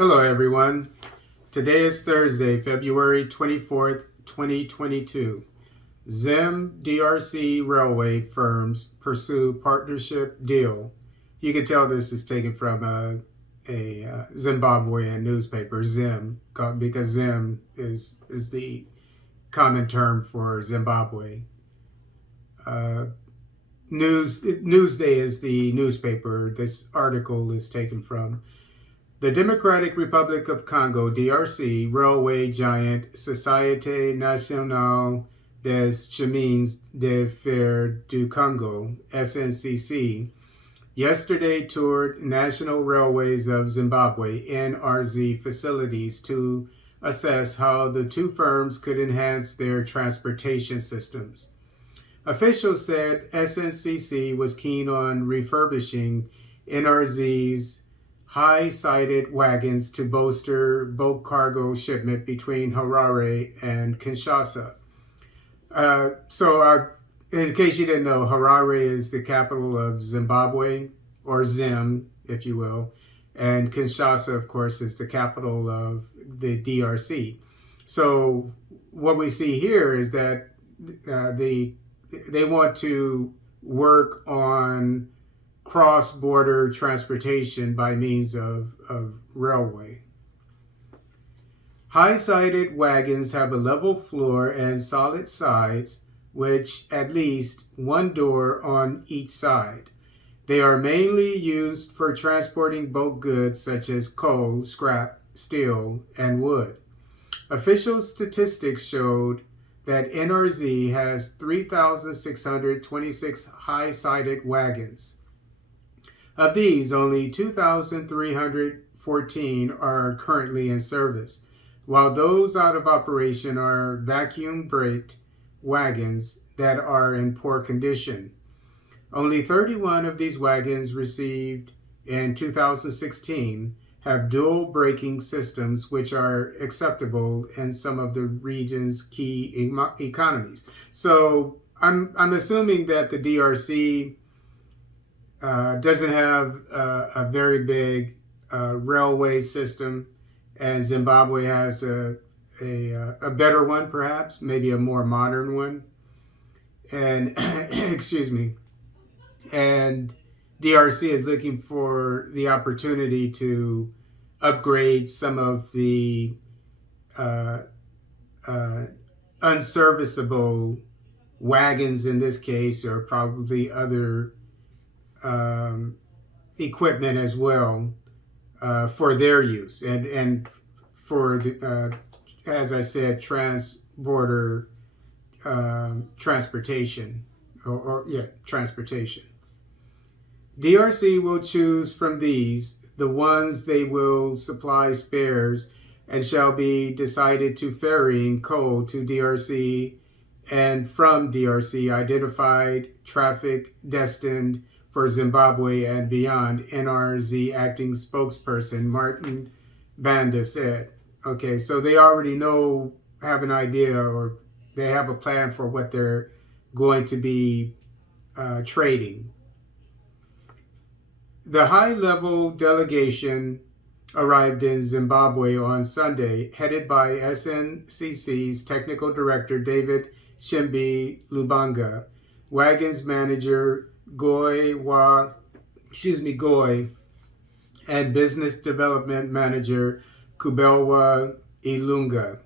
Hello everyone. Today is Thursday, February 24th, 2022. Zim DRC railway firms pursue partnership deal. You can tell this is taken from a Zimbabwean newspaper, Zim, because Zim is the common term for Zimbabwe. Newsday is the newspaper this article is taken from. The Democratic Republic of Congo, DRC, railway giant Société Nationale des Chemins de Fer du Congo, SNCC, yesterday toured National Railways of Zimbabwe, NRZ, facilities to assess how the two firms could enhance their transportation systems. Officials said SNCC was keen on refurbishing NRZ's high-sided wagons to bolster bulk cargo shipment between Harare and Kinshasa. In case you didn't know, Harare is the capital of Zimbabwe, or Zim, if you will, and Kinshasa, of course, is the capital of the DRC. So what we see here is that they want to work on cross-border transportation by means of railway. High-sided wagons have a level floor and solid sides, which at least one door on each side. They are mainly used for transporting bulk goods such as coal, scrap, steel, and wood. Official statistics showed that NRZ has 3,626 high-sided wagons. Of these, only 2,314 are currently in service, while those out of operation are vacuum-braked wagons that are in poor condition. Only 31 of these wagons received in 2016 have dual braking systems, which are acceptable in some of the region's key economies. So I'm assuming that the DRC doesn't have a very big railway system, and Zimbabwe has a better one, perhaps, maybe a more modern one. And excuse me. And DRC is looking for the opportunity to upgrade some of the unserviceable wagons in this case, or probably other equipment as well for their use and for the, as I said, trans-border transportation transportation. DRC will choose from these the ones they will supply spares and shall be decided to ferrying coal to DRC and from DRC identified traffic destined for Zimbabwe and beyond, NRZ acting spokesperson Martin Banda said. Okay, so they already have an idea, or they have a plan for what they're going to be trading. The high-level delegation arrived in Zimbabwe on Sunday, headed by SNCC's technical director David Shimbi Lubanga, wagons manager Goy, and business development manager Kubelwa Ilunga.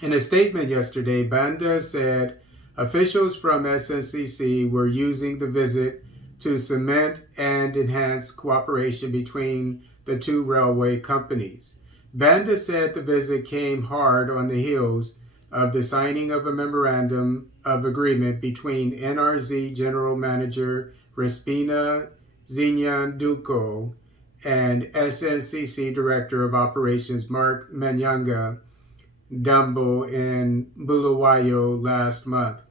In a statement yesterday, Banda said officials from SNCC were using the visit to cement and enhance cooperation between the two railway companies. Banda said the visit came hard on the heels of the signing of a memorandum of agreement between NRZ General Manager Respina Zinyanduko and SNCC Director of Operations Mark Manyanga Dambo in Bulawayo last month.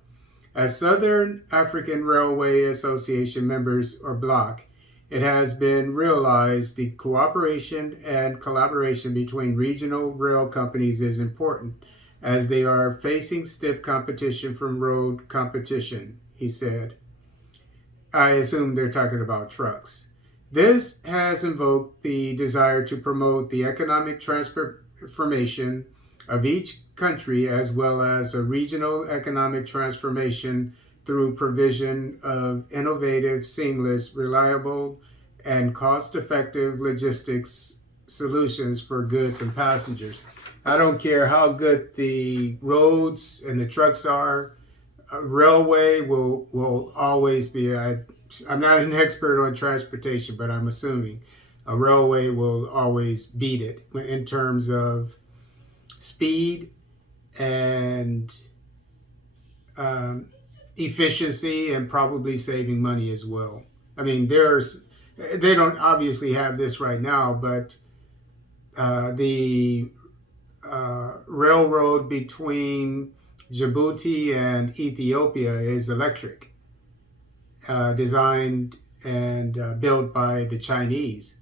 As Southern African Railway Association members, or BLOC, it has been realized the cooperation and collaboration between regional rail companies is important, as they are facing stiff competition from road competition, he said. I assume they're talking about trucks. This has invoked the desire to promote the economic transformation of each country as well as a regional economic transformation through provision of innovative, seamless, reliable, and cost-effective logistics solutions for goods and passengers. I don't care how good the roads and the trucks are, a railway will always be. I'm not an expert on transportation, but I'm assuming a railway will always beat it in terms of speed and efficiency, and probably saving money as well. I mean, they don't obviously have this right now, but the railroad between Djibouti and Ethiopia is electric, designed and built by the Chinese.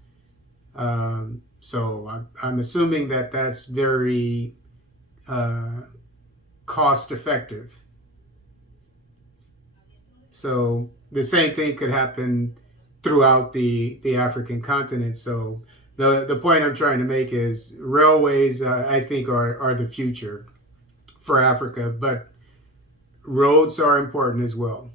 So I'm assuming that that's very cost effective. So the same thing could happen throughout the African continent. So the point I'm trying to make is railways, I think, are the future for Africa, but roads are important as well.